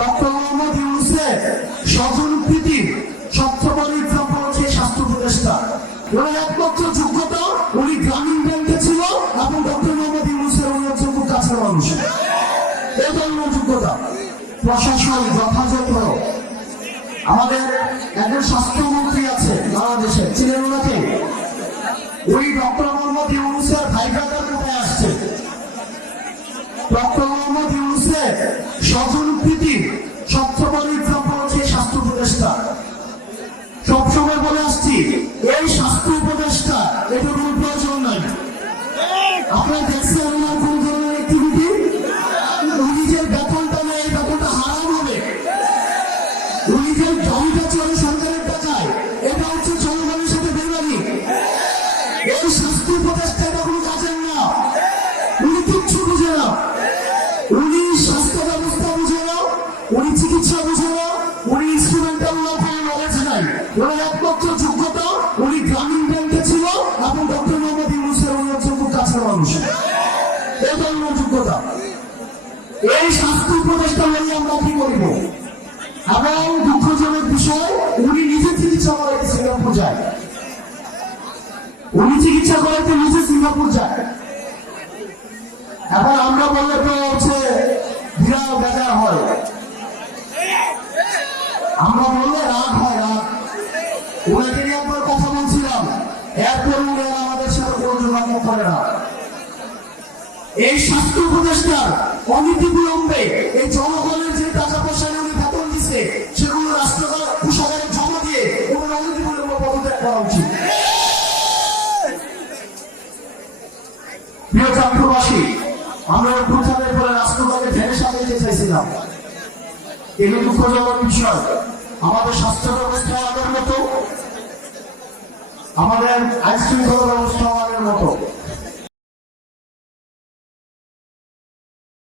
Doctor Mohammad ইউনূসের স্বজনপ্রীতির সবচেয়ে বড় example হচ্ছে স্বাস্থ্য উপদেষ্টা। ওনার একমাত্র যোগ্যতা উনি গ্রামীণ ব্যাংকে ছিল এবং ডক্টর মোহাম্মদ ইউনূসের উনি হচ্ছে খুব কাছের মানুষ। এই ধরনের যোগ্যতা। প্রশাসন যথাযথ। আমাদের একজন স্বাস্থ্যমন্ত্রী আছে বাংলাদেশে, ছিলেন ওনাকে। ওই ডক্টর মোহাম্মদ ইউনূসের ভাই ব্রাদার কোথায় আসছে? ডক্টর মোহাম্মদ ইউনূসের স্বজনপ্রীতির সবচেয়ে বড় এক্সাম্পল হচ্ছে স্বাস্থ্য উপদেষ্টা। সবসময় বলে আসছি, এই স্বাস্থ্য উপদেষ্টা এটার কোনো প্রয়োজন নাই। আপনারা দেখছেন ওনার কোন ধরনের অ্যাক্টিভিটি? উনি যে বেতনটা নেয়, এই বেতনটা হারাম হবে। উনি যে জমিটা চলে সরকারের টাকায়, এটা হচ্ছে জনগণের সাথে বেমানি। এই স্বাস্থ্য উপদেষ্টা এটা কোনো কাজের না। উনি কিচ্ছু বুঝে না। উনি স্বাস্থ্য ব্যবস্থা বুঝে না, উনি চিকিৎসা বুঝে না, উনি ইনস্ট্রুমেন্টাল নলেজ নাই। ওনার একমাত্র যোগ্যতা উনি গ্রামীণ ব্যাংকে ছিল এবং ডক্টর মোহাম্মদ ইউনূসের উনি হচ্ছে খুব কাছের মানুষ। এই ধরনের যোগ্যতা। এই স্বাস্থ্য উপদেষ্টা নিয়ে আমরা কি করব? এবং দুঃখজনক বিষয়, উনি নিজে চিকিৎসা করাইতে সিঙ্গাপুর যায়। উনি চিকিৎসা করাইতে নিজে সিঙ্গাপুর যায়। এখন আমরা বললে তো হচ্ছে বিরাট বেজার হয়, আমরা বললে রাগ হয়। রাগ ওনাকে নিয়ে একবার কথা বলছিলাম, এরপর উনি আমাদের সাথে কোনো যোগাযোগ করে না। এই স্বাস্থ্য উপদেষ্টার অনীতি বিলম্বে এই জনগণের যে টাকা পয়সা উনি বেতন দিচ্ছে সেগুলো রাষ্ট্রীয় কোষাগারে জমা দিয়ে ওনার অনীতি বিলম্বে পদত্যাগ করা উচিত। প্রিয় চাঁদপুরবাসী, আমরা প্রচারের পরে রাষ্ট্রটাকে ধ্যানে সাজাইতে চাইছিলাম। এগুলো দুঃখজনক বিষয়। আমাদের স্বাস্থ্য ব্যবস্থা আগের মতো, আমাদের আইন শৃঙ্খলা ব্যবস্থা আগের মতো।